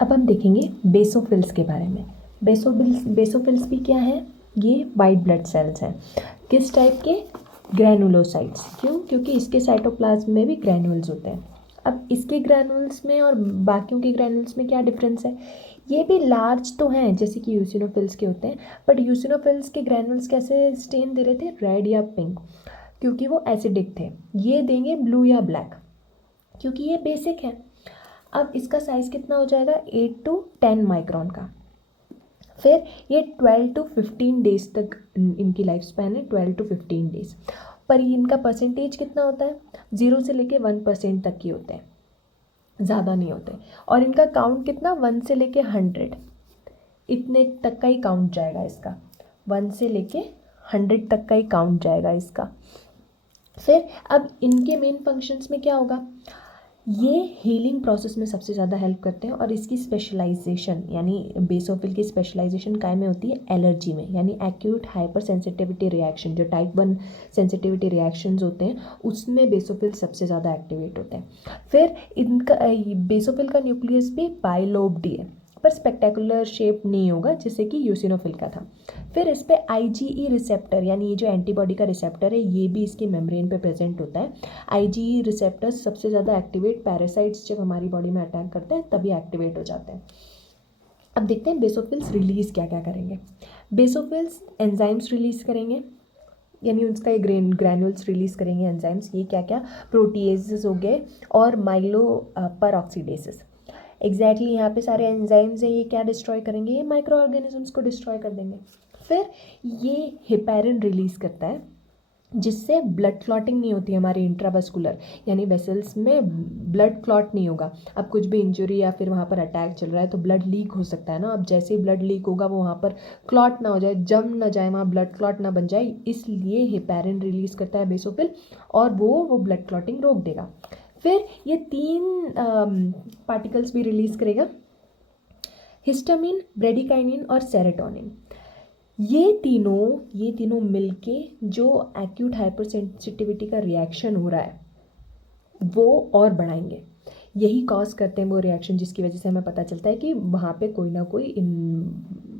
अब हम देखेंगे बेसोफिल्स के बारे में। बेसोफिल्स भी क्या है? ये वाइट ब्लड सेल्स हैं। किस टाइप के? ग्रैनुलोसाइट्स। क्यों? क्योंकि इसके साइटोप्लाज्म में भी ग्रैनुल्स होते हैं। अब इसके ग्रैनुल्स में और बाकियों के ग्रैनुल्स में क्या डिफरेंस है? ये भी लार्ज तो हैं जैसे कि यूसिनोफिल्स के होते हैं, बट यूसिनोफिल्स के ग्रैनुल्स कैसे स्टेन दे रहे थे? रेड या पिंक, क्योंकि वो एसिडिक थे। ये देंगे ब्लू या ब्लैक, क्योंकि ये बेसिक है। अब इसका साइज़ कितना हो जाएगा? 8 to 10 माइक्रोन का। फिर ये 12 to 15 डेज तक इनकी लाइफ स्पैन है, 12 to 15 डेज। पर इनका परसेंटेज कितना होता है? 0 से लेके 1% तक की होते हैं, ज़्यादा नहीं होते। और इनका काउंट कितना? 1 से लेके 100, इतने तक का ही काउंट जाएगा इसका। 1 से लेके 100 तक का ही काउंट जाएगा इसका। फिर अब इनके मेन फंक्शंस में क्या होगा? ये हीलिंग प्रोसेस में सबसे ज़्यादा हेल्प करते हैं। और इसकी स्पेशलाइजेशन यानी बेसोफिल की स्पेशलाइजेशन काय में होती है? एलर्जी में, यानी एक्यूट हाइपर सेंसिटिविटी रिएक्शन, जो टाइप 1 सेंसिटिविटी रिएक्शंस होते हैं उसमें बेसोफिल सबसे ज़्यादा एक्टिवेट होते हैं। फिर इनका बेसोफिल का न्यूक्लियस भी बाइलोब्ड है, पर स्पेक्टेकुलर शेप नहीं होगा जैसे कि यूसिनोफिल का था। फिर इस पर आईजीई रिसेप्टर, यानी ये जो एंटीबॉडी का रिसेप्टर है, ये भी इसकी मेम्ब्रेन पे प्रेजेंट होता है। आईजीई रिसेप्टर्स सबसे ज़्यादा एक्टिवेट पैरासाइट्स जब हमारी बॉडी में अटैक करते हैं तभी एक्टिवेट हो जाते हैं। अब देखते हैं बेसोफिल्स रिलीज़ क्या क्या करेंगे। बेसोफिल्स एंजाइम्स रिलीज़ करेंगे, यानी उसका ये ग्रैनुल्स रिलीज़ करेंगे एंजाइम्स। ये क्या क्या? प्रोटीएजेस हो गए और माइलो परऑक्सीडेसेस। एग्जैक्टली यहाँ पे सारे एंजाइम्स हैं, ये क्या डिस्ट्रॉय करेंगे? ये माइक्रो ऑर्गेनिजम्स को डिस्ट्रॉय कर देंगे। फिर ये हेपेरिन रिलीज़ करता है, जिससे ब्लड क्लॉटिंग नहीं होती हमारी इंट्रावस्कुलर, यानी वेसल्स में ब्लड क्लॉट नहीं होगा। अब कुछ भी इंजरी या फिर वहाँ पर अटैक चल रहा है तो ब्लड लीक हो सकता है ना। अब जैसे ही ब्लड लीक होगा वो वहाँ पर क्लॉट ना हो जाए, जम ना जाए, वहाँ ब्लड क्लॉट ना बन जाए, इसलिए हेपेरिन रिलीज़ करता है बेसोफिल, और वो ब्लड क्लॉटिंग रोक देगा। फिर ये 3 पार्टिकल्स भी रिलीज़ करेगा, हिस्टामिन, ब्रेडिकाइनिन और सेरोटोनिन। ये तीनों मिलके जो एक्यूट हाइपरसेंसिटिविटी का रिएक्शन हो रहा है वो और बढ़ाएंगे। यही कॉज करते हैं वो रिएक्शन, जिसकी वजह से हमें पता चलता है कि वहाँ पे कोई ना कोई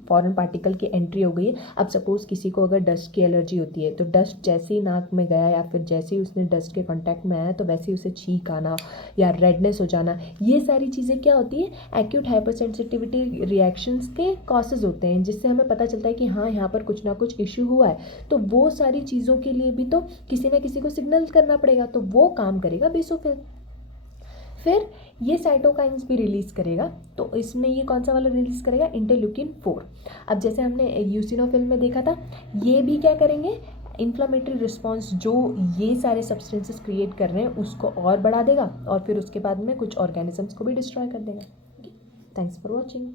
फॉरेन पार्टिकल की एंट्री हो गई है। अब सपोज़ किसी को अगर डस्ट की एलर्जी होती है तो डस्ट जैसे ही नाक में गया या फिर जैसे ही उसने डस्ट के कांटेक्ट में आया तो वैसे ही उसे छींक आना या रेडनेस हो जाना, ये सारी चीज़ें क्या होती है? एक्यूट हाइपर सेंसिटिविटी रिएक्शंस के कॉसेज होते हैं, जिससे हमें पता चलता है कि हाँ यहाँ पर कुछ ना कुछ इश्यू हुआ है। तो वो सारी चीज़ों के लिए भी तो किसी ना किसी को सिग्नल करना पड़ेगा, तो वो काम करेगा बेसोफिल। फिर ये साइटोकाइंस भी रिलीज़ करेगा, तो इसमें ये कौन सा वाला रिलीज़ करेगा? इंटरल्यूकिन 4। अब जैसे हमने यूसिनोफिल में देखा था, ये भी क्या करेंगे? इन्फ्लामेटरी रिस्पॉन्स जो ये सारे सब्सटेंसेस क्रिएट कर रहे हैं उसको और बढ़ा देगा, और फिर उसके बाद में कुछ ऑर्गेनिजम्स को भी डिस्ट्रॉय कर देगा। Thanks for watching.